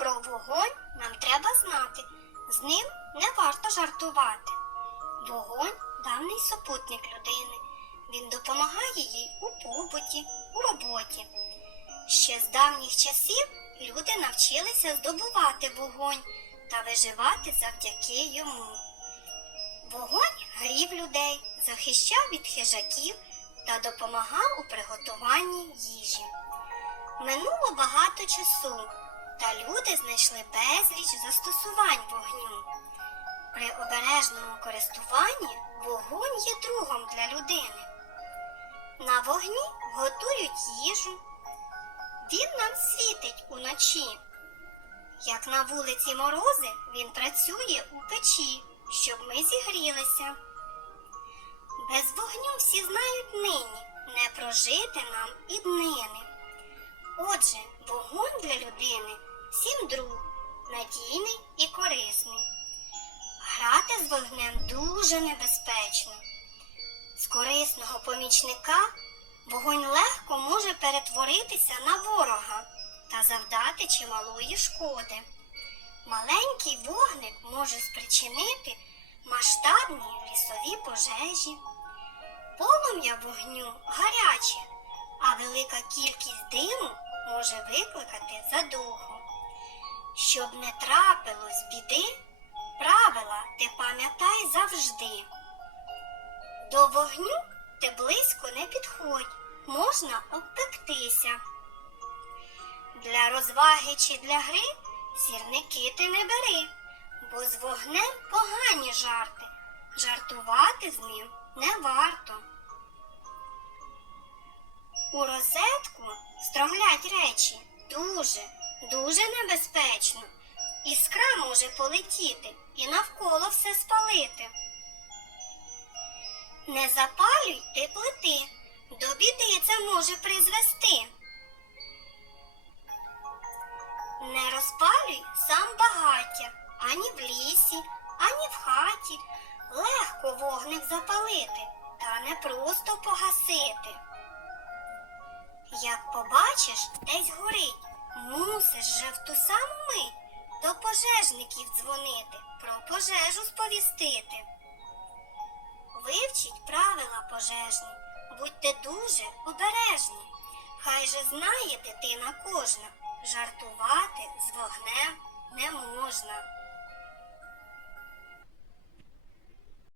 Про вогонь нам треба знати. З ним не варто жартувати. Вогонь давній супутник людини. Він допомагає їй у побуті, у роботі. Ще з давніх часів люди навчилися здобувати вогонь та виживати завдяки йому. Вогонь грів людей, захищав від хижаків та допомагав у приготуванні їжі. Минуло багато часу, та люди знайшли безліч застосувань вогню. При обережному користуванні вогонь є другом для людини. На вогні готують їжу. Він нам світить уночі. Як на вулиці морози, він працює у печі, щоб ми зігрілися. Без вогню всі знають нині, не прожити нам і днини. Отже, вогонь для людини всім друг, надійний і корисний. Грати з вогнем дуже небезпечно. З корисного помічника вогонь легко може перетворитися на ворога та завдати чималої шкоди. Маленький вогник може спричинити масштабні лісові пожежі. Полум'я вогню гаряче, а велика кількість диму може викликати задуху. Щоб не трапилось біди, правила ти пам'ятай завжди. До вогню ти близько не підходь, можна обпектися. Для розваги чи для гри сірники ти не бери, бо з вогнем погані жарти. Жартувати з ним не варто. У розетку стромлять речі дуже, дуже небезпечно. Іскра може полетіти і навколо все спалити. Не запалюй ти плити, до біди це може призвести. Не розпалюй сам багаття ані в лісі, ані в хаті. Легко вогник запалити, та не просто погасити. Як побачиш, десь горить, мусиш же в ту саму мить до пожежників дзвонити, про пожежу сповістити. Вивчіть правила пожежні, будьте дуже обережні. Хай же знає дитина кожна, жартувати з вогнем не можна.